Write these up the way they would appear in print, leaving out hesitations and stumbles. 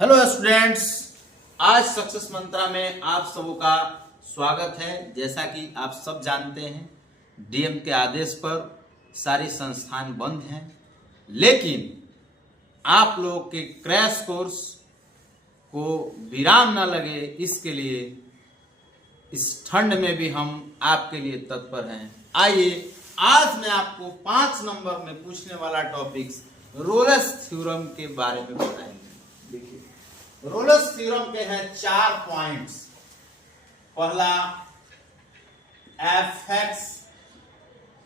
Hello students, आज success मंत्रा में आप सबों का स्वागत है। जैसा कि आप सब जानते हैं, डीएम के आदेश पर सारी संस्थान बंद हैं, लेकिन आप लोगों के क्रैश कोर्स को विराम न लगे, इसके लिए इस ठंड में भी हम आपके लिए तत्पर हैं। आइए आज मैं आपको 5 नंबर में पूछने वाला टॉपिक्स रोल्स थ्योरम के बारे में बताएंगे। देखिए, रोल्स थ्योरम के हैं 4 पॉइंट्स। पहला, f(x)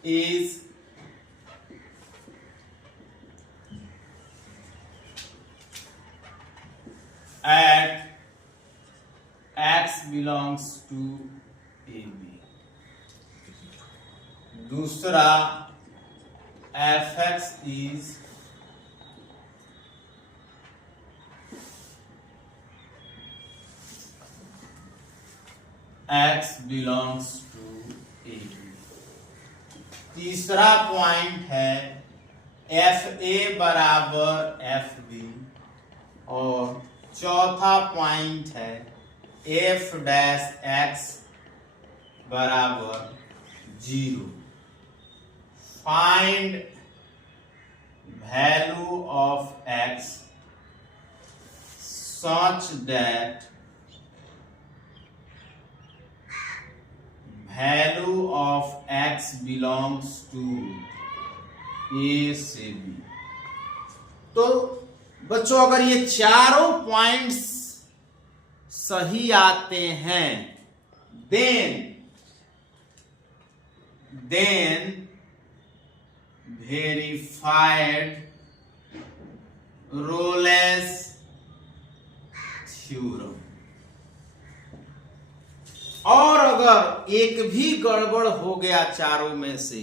is at x belongs to AB। दूसरा, f(x) is x belongs to AB। तीसरा पॉइंट है FA बराबर FB। और चौथा पॉइंट है f' बराबर 0। Find value of x such that value of x belongs to A से B। तो बच्चों, अगर ये चारों पॉइंट्स सही आते हैं, देन वेरीफाइड रोल्स थ्योरम। और अगर एक भी गड़बड़ हो गया चारों में से,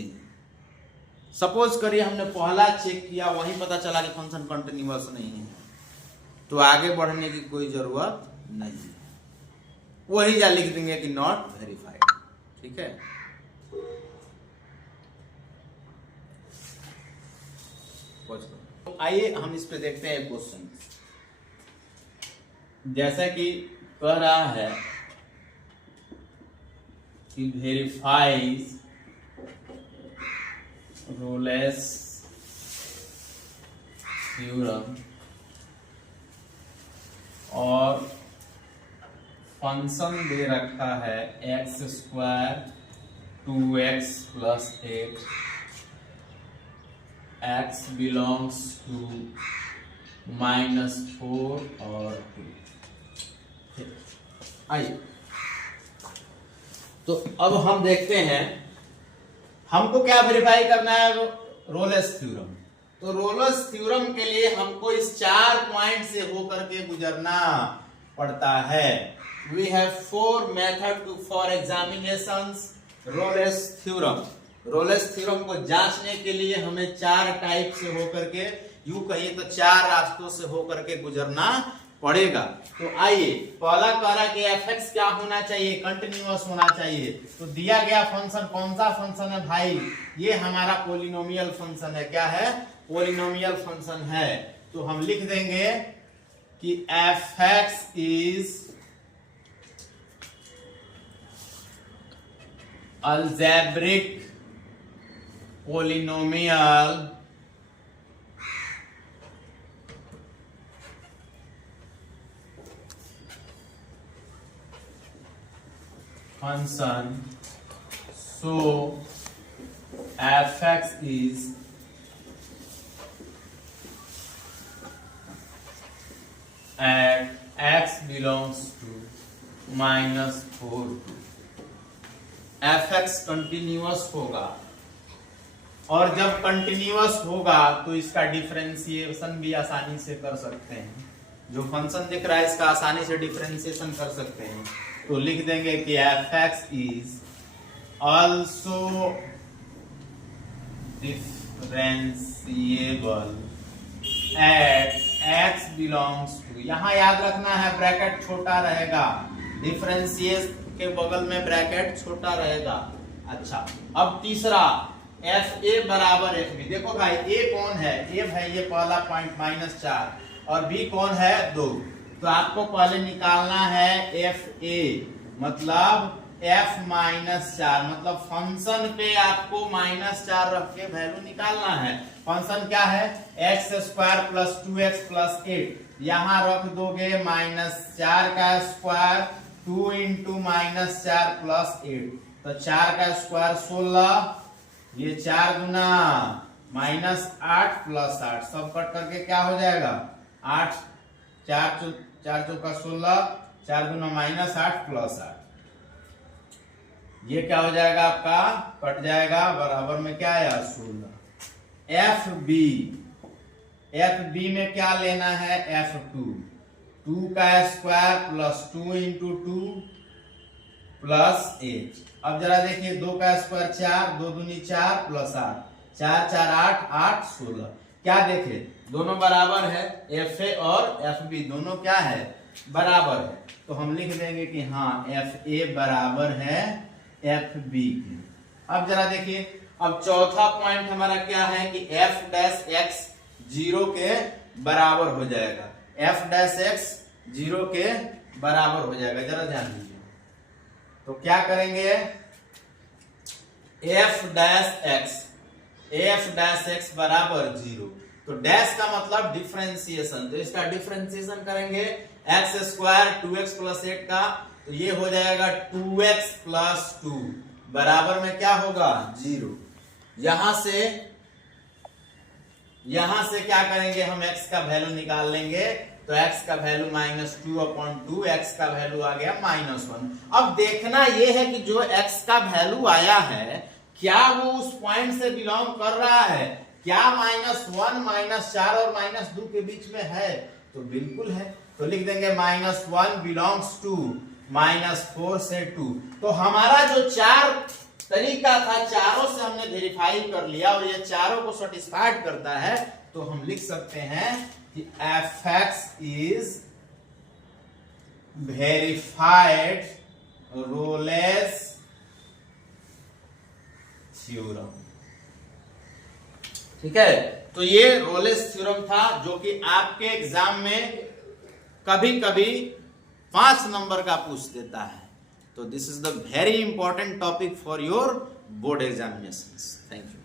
सपोज करिए हमने पहला चेक किया, वहीं पता चला कि फंक्शन कंटिन्यूअस नहीं है, तो आगे बढ़ने की कोई जरूरत नहीं है, वही या लिख देंगे कि नॉट वेरीफाइड। ठीक है, तो आइए हम इस पे देखते हैं क्वेश्चन। जैसा कि कह रहा है कि वेरीफाइज रोल्स थ्योरम और फंक्शन दे रखा है x² 2x + 8, x belongs to -4 और 2। आइए, तो अब हम देखते हैं हमको क्या वेरीफाई करना है, रोल्स थ्योरम। तो रोल्स थ्योरम के लिए हमको इस 4 पॉइंट से होकर के गुजरना पड़ता है। We have 4 method for examinations Rolle's theorem. Rolle's theorem को जांचने के लिए हमें 4 टाइप से होकर के, यूं कहिए तो 4 रास्तों से होकर के गुजरना पड़ेगा। तो आइए, पहला कह रहा है कि f(x) क्या होना चाहिए, कंटिन्यूअस होना चाहिए। तो दिया गया फंक्शन कौन सा फंक्शन है भाई, ये हमारा पोलिनोमियल फंक्शन है। क्या है, पोलिनोमियल फंक्शन है। तो हम लिख देंगे कि f(x) is algebraic polynomial function, so f(x) is at x belongs to -4 f(x) continuous होगा। और जब कंटिन्यूअस होगा तो इसका डिफरेंशिएशन भी आसानी से कर सकते हैं। जो फंक्शन दिख रहा है इसका आसानी से डिफरेंशिएशन कर सकते हैं। तो लिख देंगे कि f(x) is also differentiable at x belongs to, यहां याद रखना है ब्रैकेट छोटा रहेगा, डिफरेंशिएट के बगल में ब्रैकेट छोटा रहेगा। अच्छा, अब तीसरा FA बराबर FB। देखो भाई, A कौन है, A भाई ये पहला पॉइंट -4 और B कौन है 2। तो आपको पहले निकालना है एफ ए, मतलब f -4, मतलब फंक्शन पे आपको -4 रख के वैल्यू निकालना है। फंक्शन क्या है? x² प्लस 2x प्लस 8, यहां रख दोगे -4 का स्क्वायर, 2 इंटू -4 प्लस 8, तो 4 का स्क्वायर 16, ये 4 गुना -8 प्लस 8, सब कट करके क्या हो जाएगा 8, 4 चौका 16, 4 गुना -8 प्लस 8, ये क्या हो जाएगा आपका, कट जाएगा, बराबर में क्या आया 16। एफ बी में क्या लेना है? F2, 2 का स्क्वायर प्लस 2 इंटू 2 प्लस 8। अब जरा देखिए, 2 का स्क्वायर 4, 2 दूनी 4 प्लस 8, 4 4 8 8 16। क्या देखे, दोनों बराबर है, FA और FB दोनों क्या है, बराबर है। तो हम लिख देंगे कि हाँ FA बराबर है FB की। अब जरा देखिए, अब चौथा पॉइंट हमारा क्या है कि f' 0 के बराबर हो जाएगा, f' 0 के बराबर हो जाएगा, जरा ध्यान दीजिए। तो क्या करेंगे, f' बराबर 0, तो डैश का मतलब डिफरेंशिएशन, तो इसका डिफरेंशिएशन करेंगे x² 2x प्लस 8 का, तो ये हो जाएगा 2x प्लस 2 बराबर में क्या होगा 0। यहां से क्या करेंगे, हम x का वैल्यू निकाल लेंगे, तो x का वैल्यू -2/2, x का वैल्यू आ गया -1। अब देखना ये है कि जो x का वैल्यू आया है, क्या वो उस पॉइंट से बिलोंग कर रहा है, क्या -1 -4 और -2 के बीच में है, तो बिल्कुल है। तो लिख देंगे -1 बिलोंग्स टू -4 से 2। तो हमारा जो 4 तरीका था, चारों से हमने वेरीफाई कर लिया और ये चारों को सेटिस्फाइड करता है, तो हम लिख सकते हैं कि fx is verified Rolle's theorem. ठीक है, तो ये रोलेस थ्योरम था, जो कि आपके एग्जाम में कभी कभी 5 नंबर का पूछ देता है। तो this is the very important topic for your board examinations. Thank you.